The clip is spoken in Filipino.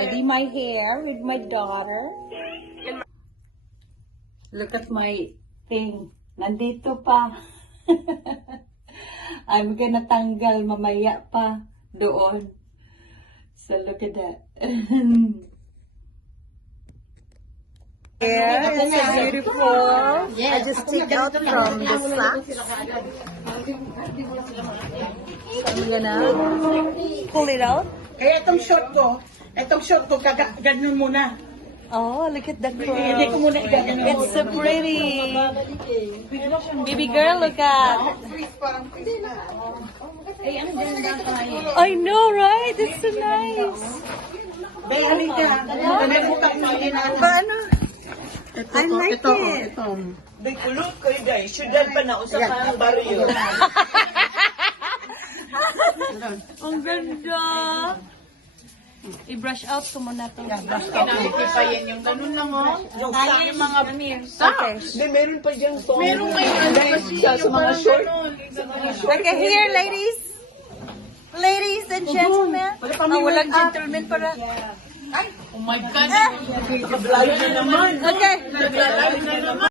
tidy my hair with my daughter. Look at my thing. Nandito pa. I'm gonna tanggal mamaya pa doon. So look at that. Yeah, it's so beautiful. I just take out from the sack. I'm gonna pull it out. Kaya itong short ko, ganun muna. Oh, look at the Hindi curls. ko muna igaganon. It's so pretty. Baby girl, look at. I know, right? It's so nice. Bay, halika. Meron pa But ano? I like it. Day kulot kayo guys, syudad pa na usa ka baryo. Ang ganda. I-brush out ko muna to. Kinalikipayan yung ganun lang oh. Yung mga Okay. Hindi, meron pa diyang song. Meron kayo sa mga short. Okay, here, ladies. Ladies and gentlemen. Walang gentleman para. Oh my God. Nakablayo na naman. Okay.